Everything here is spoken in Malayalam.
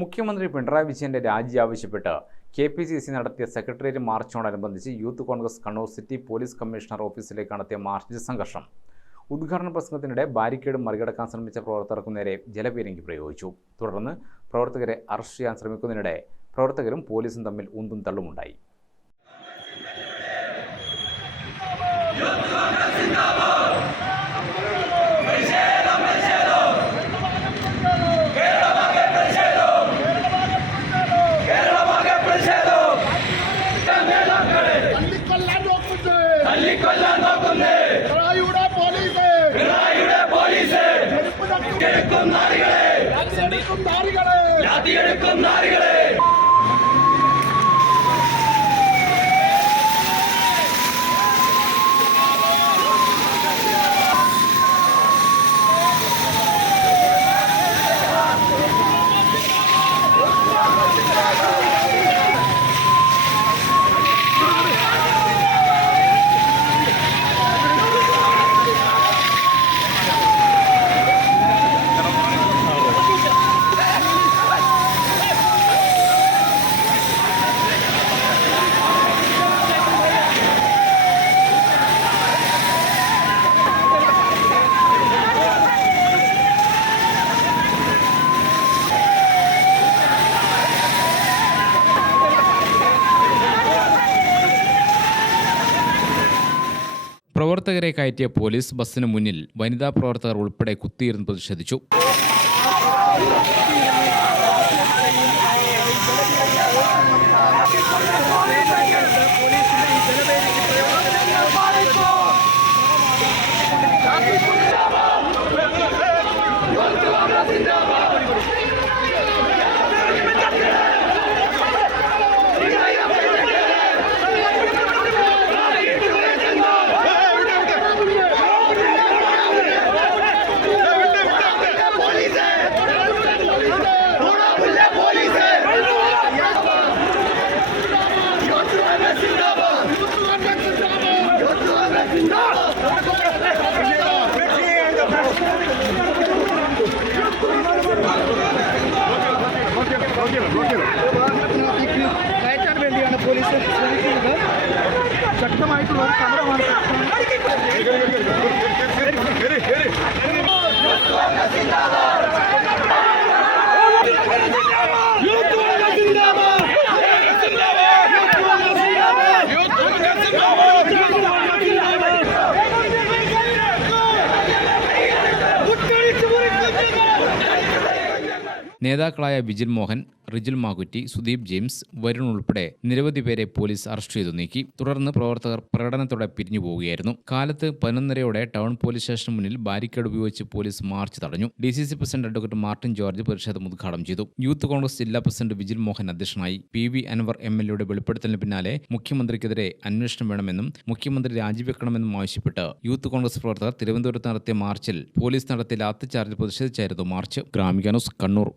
മുഖ്യമന്ത്രി പിണറായി വിജയന്റെ രാജി ആവശ്യപ്പെട്ട് KPCC നടത്തിയ സെക്രട്ടേറിയറ്റ് മാർച്ചിനോടനുബന്ധിച്ച് Youth Congress Kannur city police commissioner ഓഫീസിലേക്ക് നടത്തിയ മാർച്ചിൽ സംഘർഷം. ഉദ്ഘാടന പ്രസംഗത്തിനിടെ ബാരിക്കേഡ് മറികടക്കാൻ ശ്രമിച്ച പ്രവർത്തകർക്കു നേരെ ജലപീരങ്കി പ്രയോഗിച്ചു. തുടർന്ന് പ്രവർത്തകരെ അറസ്റ്റ് ചെയ്യാൻ ശ്രമിക്കുന്നതിനിടെ പ്രവർത്തകരും പോലീസും തമ്മിൽ ഉന്തും തള്ളുമുണ്ടായി. പ്രവർത്തകരെ കയറ്റിയ പോലീസ് ബസ്സിന് മുന്നിൽ വനിതാ പ്രവർത്തകർ ഉൾപ്പെടെ കുത്തിയിരുന്ന് പ്രതിഷേധിച്ചു. കയറ്റാൻ വേണ്ടിയാണ് പോലീസ് ശ്രമിക്കുന്നത്. ശക്തമായിട്ടുള്ള ഒരു സമരമാണ്. നേതാക്കളായ വിജിൽ മോഹൻ, റിജിൽ മാകുറ്റി, സുദീപ് ജെയിംസ്, വരുൺ ഉൾപ്പെടെ നിരവധി പേരെ പോലീസ് അറസ്റ്റ് ചെയ്തു നീക്കി. തുടർന്ന് പ്രവർത്തകർ പ്രകടനത്തോടെ പിരിഞ്ഞു പോവുകയായിരുന്നു. കാലത്ത് 11:30 ടൗൺ പോലീസ് സ്റ്റേഷന് മുന്നിൽ ബാരിക്കേഡ് ഉപയോഗിച്ച് പോലീസ് മാർച്ച് തടഞ്ഞു. DCC president advocate Martin George പ്രതിഷേധം ഉദ്ഘാടനം ചെയ്തു. യൂത്ത് കോൺഗ്രസ് ജില്ലാ പ്രസിഡന്റ് വിജിൽ മോഹൻ അധ്യക്ഷനായി. PV അൻവർ MLAയുടെ വെളിപ്പെടുത്തലിന് പിന്നാലെ മുഖ്യമന്ത്രിക്കെതിരെ അന്വേഷണം വേണമെന്നും മുഖ്യമന്ത്രി രാജിവെക്കണമെന്നും ആവശ്യപ്പെട്ട് യൂത്ത് കോൺഗ്രസ് പ്രവർത്തകർ തിരുവനന്തപുരത്ത് നടത്തിയ മാർച്ചിൽ പോലീസ് നടത്തിയ ലാത്തിച്ചാർജിൽ പ്രതിഷേധിച്ചായിരുന്നു മാർച്ച്. ഗ്രാമിക ന്യൂസ്, കണ്ണൂർ.